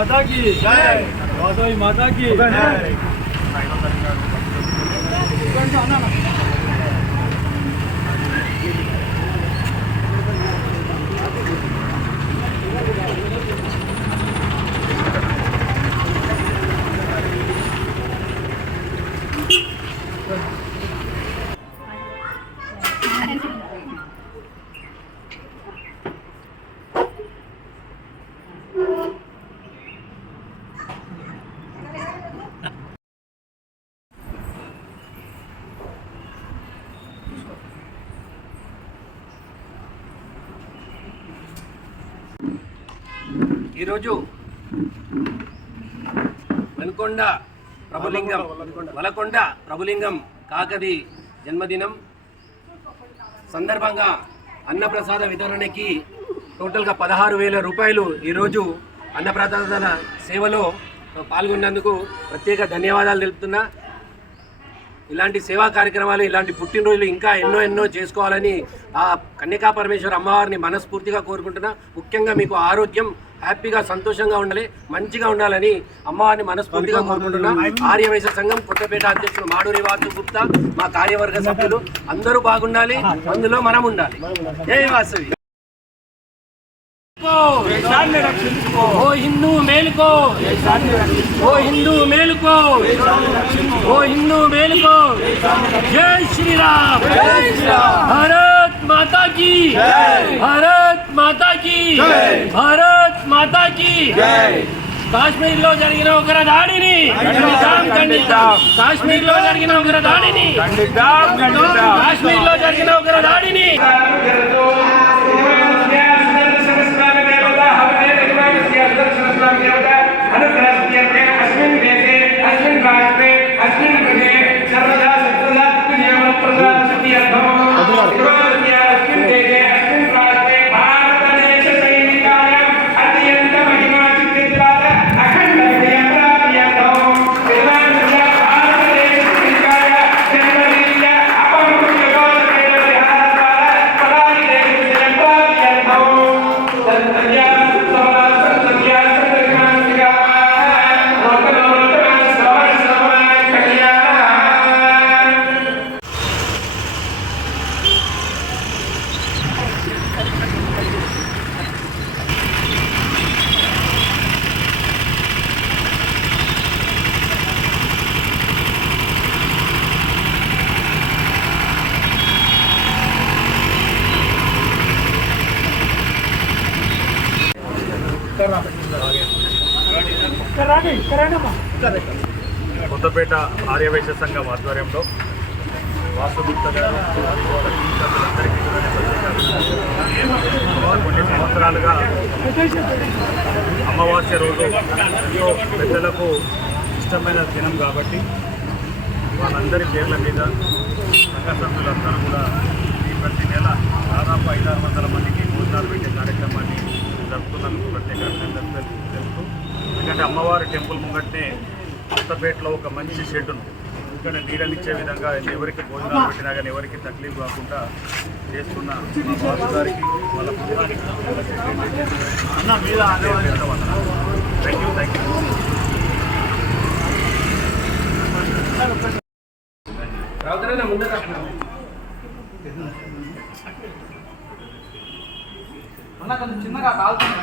माता की जय, वासवी माता की जय। ఈరోజు వలకొండ ప్రభులింగం కాకది జన్మదినం సందర్భంగా అన్నప్రసాద వితరణకి టోటల్గా 16,000 రూపాయలు ఈరోజు అన్నప్రసాద సేవలో పాల్గొన్నందుకు ప్రత్యేక ధన్యవాదాలు తెలుపుతున్నా. ఇలాంటి సేవా కార్యక్రమాలు, ఇలాంటి పుట్టినరోజులు ఇంకా ఎన్నో చేసుకోవాలని ఆ కన్యకా పరమేశ్వర అమ్మవారిని మనస్ఫూర్తిగా కోరుకుంటున్నా. ముఖ్యంగా మీకు ఆరోగ్యం, హ్యాపీగా సంతోషంగా ఉండాలి, మంచిగా ఉండాలని అమ్మవారిని మనస్ఫూర్తిగా కోరుకుంటున్నా. ఆర్యవైశ్య సంఘం కొత్తపేట అధ్యక్షుడు మాడూరి వాసు గుప్తా, మా కార్యవర్గ సభ్యులు అందరూ బాగుండాలి, అందులో మనం ఉండాలి. జై వాసవి. ओ हिंदू मेल को, ओ हिंदू मेल को, ओ हिंदू मेल को जय श्री राम, भारत माता की, भारत माता की, भारत माता की। కాశ్మీర్లో జరిగిన ఉగ్ర దాడిని కాశ్మీర్లో జరిగిన ఉగ్ర దాడిని కాశ్మీర్లో జరిగిన ఉగ్ర దాడిని కొత్తపేట ఆర్యవైశ్య సంఘం ఆధ్వర్యంలో వాసుగుప్త గారు కొన్ని సంవత్సరాలుగా అమావాస్య రోజు పెద్దలకు ఇష్టమైన దినం కాబట్టి వాళ్ళందరి పేర్ల మీద సంఘ సభ్యులందరూ కూడా ఈ ప్రతి నెల దాదాపు 500-600 మందికి భోజనాలు పెట్టే కార్యక్రమాన్ని జరుపుతున్నందుకు ప్రత్యేక అభినందనలు తెలుపుతూ, ఎందుకంటే అమ్మవారి టెంపుల్ ముంగట్నే కొత్తపేటలో ఒక మంచి షెడ్డును ఇక్కడ నీడనిచ్చే విధంగా ఎవరికి భోజనాలు పెట్టినా కానీ ఎవరికి తక్లీఫ్ కాకుండా చేస్తున్న వాసు గారికి వాళ్ళ కుటుంబానికి థ్యాంక్ యూ. అన్న కొంచెం చిన్నగా కాలుతుంది.